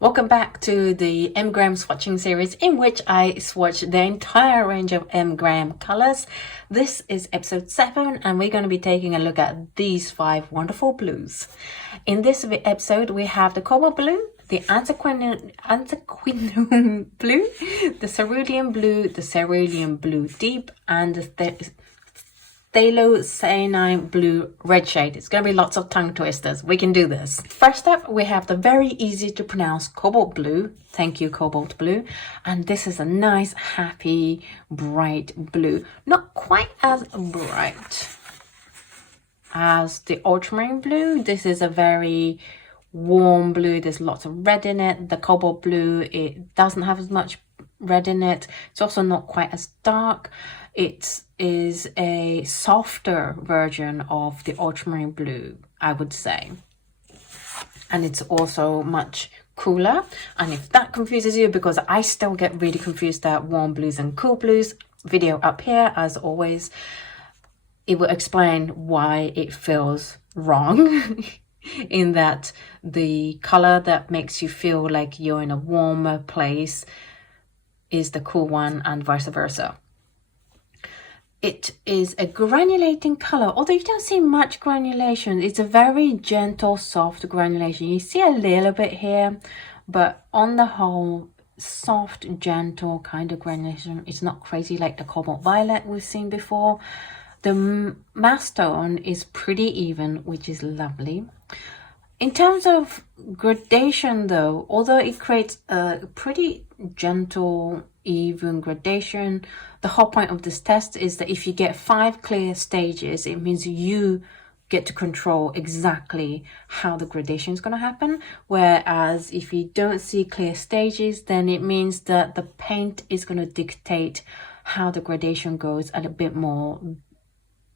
Welcome back to the M-Gram swatching series in which I swatch the entire range of M-Gram colors. This is episode 7 and we're going to be taking a look at these 5 wonderful blues. In this episode we have the Cobalt Blue, the Anthraquinone Blue, the Cerulean Blue, the Cerulean Blue Deep, and the Phthalocyanine Blue red shade. It's going to be lots of tongue twisters. We can do this. First up, we have the very easy to pronounce Cobalt Blue. Thank you, Cobalt Blue. And this is a nice, happy, bright blue. Not quite as bright as the Ultramarine Blue. This is a very warm blue. There's lots of red in it. The Cobalt Blue, it doesn't have as much red in it. It's also not quite as dark. It is a softer version of the Ultramarine Blue, I would say. And it's also much cooler. And if that confuses you, because I still get really confused at warm blues and cool blues, video up here, as always, it will explain why it feels wrong. In that the color that makes you feel like you're in a warmer place is the cool one, and vice versa. It is a granulating color, although you don't see much granulation. It's a very gentle, soft granulation. You see a little bit here, but on the whole, soft, gentle kind of granulation. It's not crazy like the Cobalt Violet we've seen before. The mass tone is pretty even, which is lovely. In terms of gradation though, although it creates a pretty gentle, even gradation, the whole point of this test is that if you get 5 clear stages, it means you get to control exactly how the gradation is going to happen. Whereas if you don't see clear stages, then it means that the paint is going to dictate how the gradation goes a little bit more,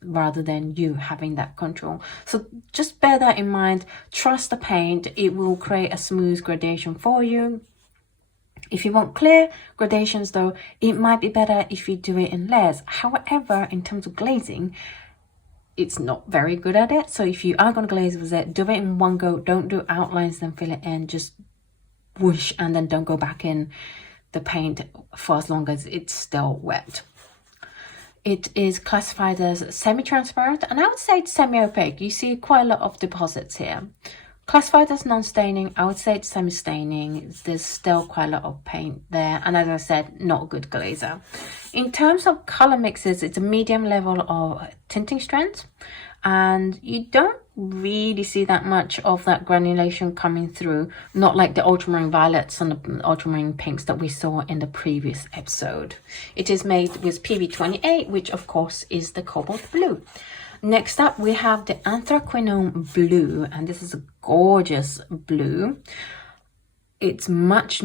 rather than you having that control. So just bear that in mind. Trust the paint. It will create a smooth gradation for you. If you want clear gradations though, it might be better if you do it in layers. However, in terms of glazing, it's not very good at it. So if you are going to glaze with it, do it in one go. Don't do outlines then fill it in. Just whoosh, and then don't go back in the paint for as long as it's still wet. It is classified as semi-transparent, and I would say it's semi-opaque. You see quite a lot of deposits here. Classified as non-staining, I would say it's semi-staining. There's still quite a lot of paint there, and as I said, not a good glazer. In terms of color mixes, it's a medium level of tinting strength, and you don't really see that much of that granulation coming through, not like the ultramarine violets and the ultramarine pinks that we saw in the previous episode. It is made with PB28, which of course is the Cobalt Blue. Next up we have the Anthraquinone Blue, and this is a gorgeous blue. It's much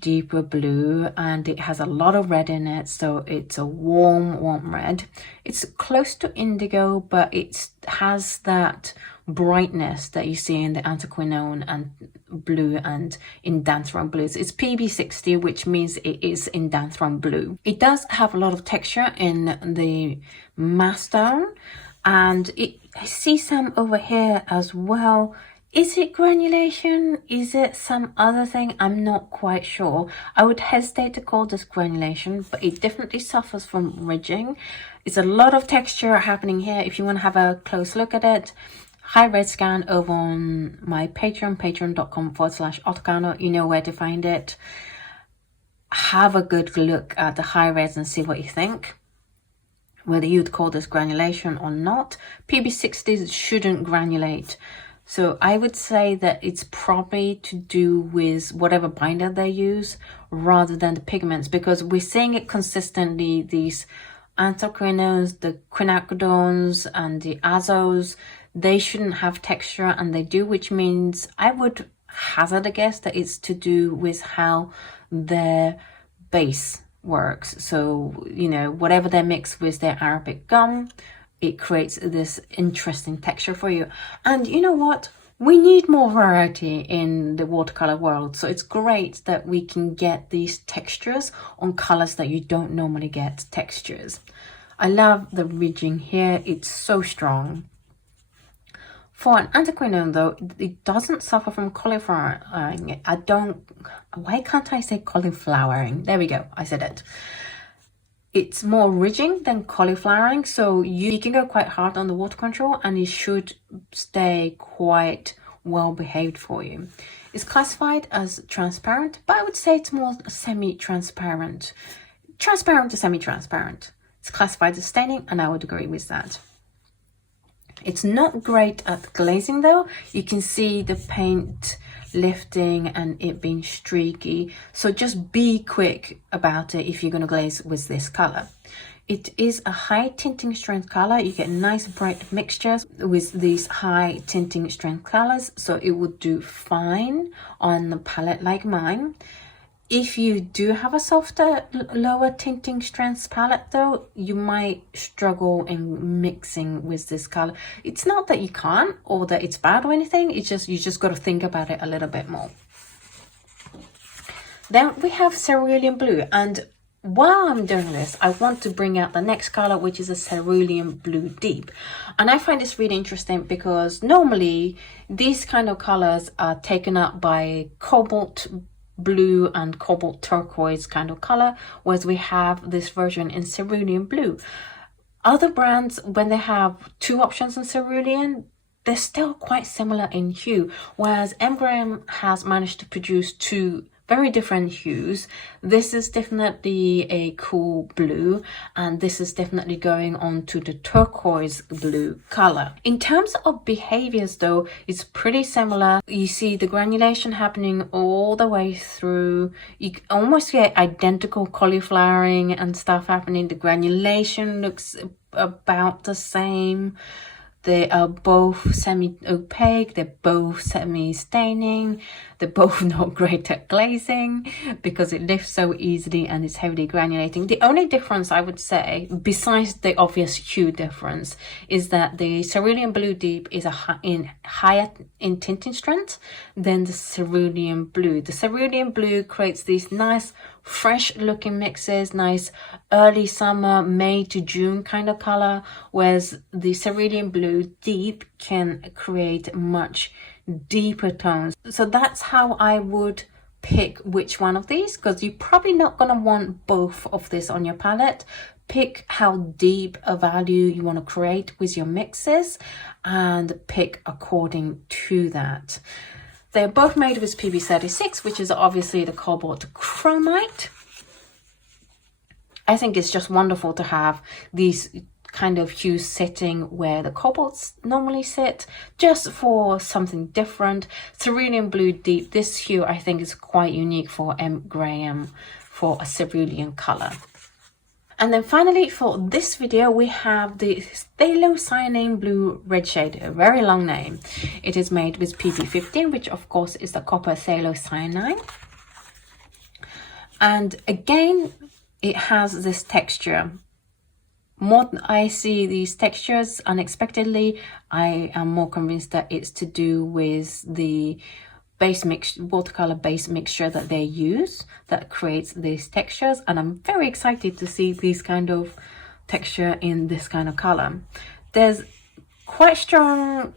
deeper blue, and it has a lot of red in it, so it's a warm red. It's close to indigo, but it has that brightness that you see in the Anthraquinone and Blue and Indanthrone Blues. It's PB60, which means it is Indanthrone Blue. It does have a lot of texture in the mass tone, and I see some over here as well. Is it granulation? Is it some other thing? I'm not quite sure. I would hesitate to call this granulation, but it definitely suffers from ridging. It's a lot of texture happening here. If you want to have a close look at it, high res scan over on my Patreon, patreon.com/Oto Kano. You know where to find it. Have a good look at the high res and see what you think, whether you'd call this granulation or not. PB60s shouldn't granulate. So I would say that it's probably to do with whatever binder they use rather than the pigments, because we're seeing it consistently. These anthraquinones, the quinacodones and the azos, they shouldn't have texture, and they do, which means I would hazard a guess that it's to do with how their base works. So, you know, whatever they mix with their Arabic gum, it creates this interesting texture for you. And you know what? We need more variety in the watercolor world. So it's great that we can get these textures on colors that you don't normally get textures. I love the ridging here. It's so strong. For an anthraquinone though, it doesn't suffer from cauliflowering. Why can't I say cauliflowering? There we go, I said it. It's more ridging than cauliflowering, so you can go quite hard on the water control and it should stay quite well behaved for you. It's classified as transparent, but I would say it's more semi-transparent. Transparent to semi-transparent. It's classified as staining, and I would agree with that. It's not great at glazing though. You can see the paint lifting and it being streaky, so just be quick about it if you're going to glaze with this color. It is a high tinting strength color. You get nice bright mixtures with these high tinting strength colors, so it would do fine on a palette like mine. If you do have a softer, lower tinting strength palette though, you might struggle in mixing with this color. It's not that you can't or that it's bad or anything, it's just, you just got to think about it a little bit more. Then we have Cerulean Blue, and while I'm doing this, I want to bring out the next color, which is a Cerulean Blue Deep. And I find this really interesting because normally these kind of colors are taken up by Cobalt Blue and Cobalt Turquoise kind of color, whereas we have this version in Cerulean Blue. Other brands, when they have two options in Cerulean, they're still quite similar in hue, whereas Edinburgh has managed to produce two very different hues. This is definitely a cool blue, and this is definitely going on to the turquoise blue color. In terms of behaviors though, it's pretty similar. You see the granulation happening all the way through. You almost get identical cauliflowering and stuff happening. The granulation looks about the same. They are both semi-opaque, they're both semi-staining, they're both not great at glazing because it lifts so easily and it's heavily granulating. The only difference I would say, besides the obvious hue difference, is that the Cerulean Blue Deep is higher in tinting strength than the Cerulean Blue. The Cerulean Blue creates these nice fresh looking mixes, nice early summer, May to June kind of color, whereas the Cerulean Blue Deep can create much deeper tones. So that's how I would pick which one of these, because you're probably not going to want both of this on your palette. Pick how deep a value you want to create with your mixes and pick according to that. They're both made with PB36, which is obviously the cobalt chromite. I think it's just wonderful to have these kind of hues sitting where the cobalts normally sit, just for something different. Cerulean Blue Deep, this hue I think is quite unique for M. Graham for a cerulean color. And then finally for this video we have the Phthalocyanine Blue red shade, a very long name. It is made with PB15, which of course is the copper phthalocyanine. And again, it has this texture. More I see these textures unexpectedly, I am more convinced that it's to do with the base mix, watercolor base mixture that they use that creates these textures, and I'm very excited to see these kind of texture in this kind of color. There's quite strong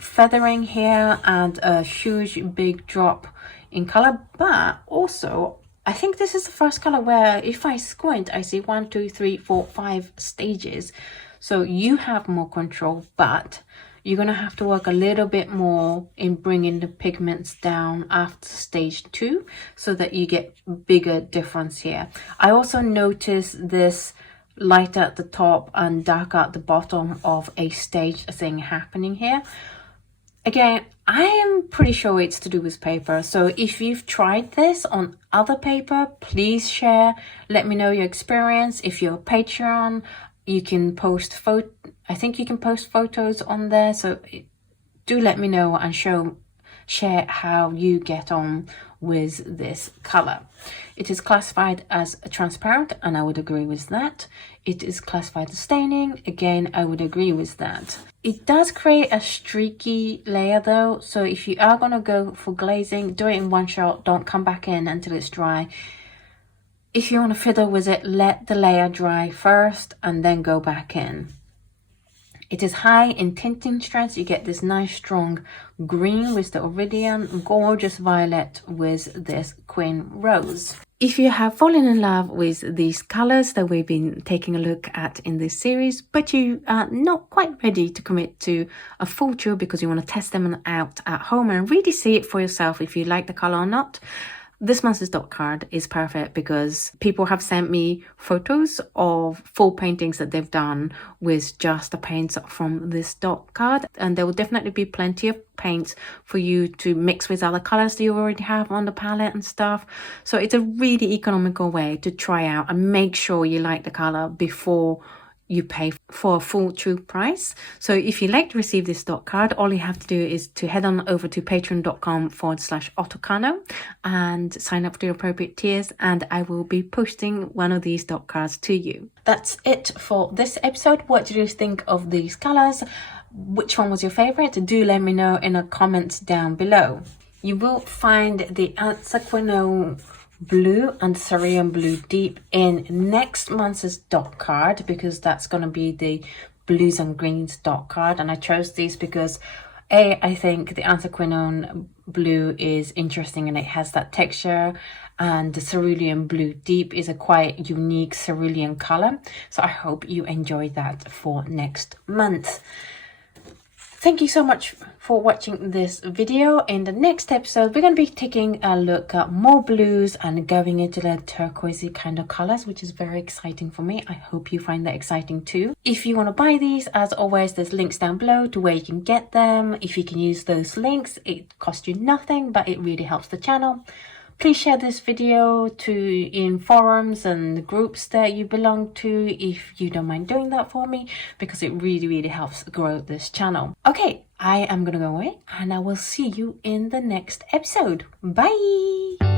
feathering here and a huge big drop in color, but also I think this is the first color where if I squint I see 1, 2, 3, 4, 5 stages. So you have more control, but you're going to have to work a little bit more in bringing the pigments down after stage 2 so that you get bigger difference here. I also noticed this light at the top and dark at the bottom of a stage thing happening here. Again, I am pretty sure it's to do with paper, so if you've tried this on other paper, please share. Let me know your experience. If you're a Patreon, you can post I think you can post photos on there, so do let me know and share how you get on with this color. It is classified as a transparent, and I would agree with that. It is classified as staining, again I would agree with that. It does create a streaky layer though, so if you are going to go for glazing, do it in one shot, don't come back in until it's dry. If you want to fiddle with it, let the layer dry first and then go back in. It is high in tinting strength. You get this nice strong green with the Iridium, gorgeous violet with this Queen Rose. If you have fallen in love with these colors that we've been taking a look at in this series, but you are not quite ready to commit to a full tube because you want to test them out at home and really see it for yourself if you like the color or not, this month's dot card is perfect because people have sent me photos of full paintings that they've done with just the paints from this dot card, and there will definitely be plenty of paints for you to mix with other colors that you already have on the palette and stuff. So it's a really economical way to try out and make sure you like the color before you pay for a full true price. So if you'd like to receive this dot card, all you have to do is to head on over to patreon.com/Oto Kano and sign up for the appropriate tiers, and I will be posting one of these dot cards to you. That's it for this episode. What did you think of these colors? Which one was your favorite? Do let me know in the comments down below. You will find the Anthraquinone Blue and Cerulean Blue Deep in next month's dot card, because that's going to be the blues and greens dot card, and I chose these because I think the Anthraquinone Blue is interesting and it has that texture, and the Cerulean Blue Deep is a quite unique cerulean color, so I hope you enjoy that for next month. Thank you so much for watching this video. In the next episode, we're going to be taking a look at more blues and going into the turquoisey kind of colors, which is very exciting for me. I hope you find that exciting too. If you want to buy these, as always, there's links down below to where you can get them. If you can use those links, it costs you nothing, but it really helps the channel. Please share this video in forums and groups that you belong to if you don't mind doing that for me, because it really helps grow this channel. Okay, I am gonna go away and I will see you in the next episode. Bye!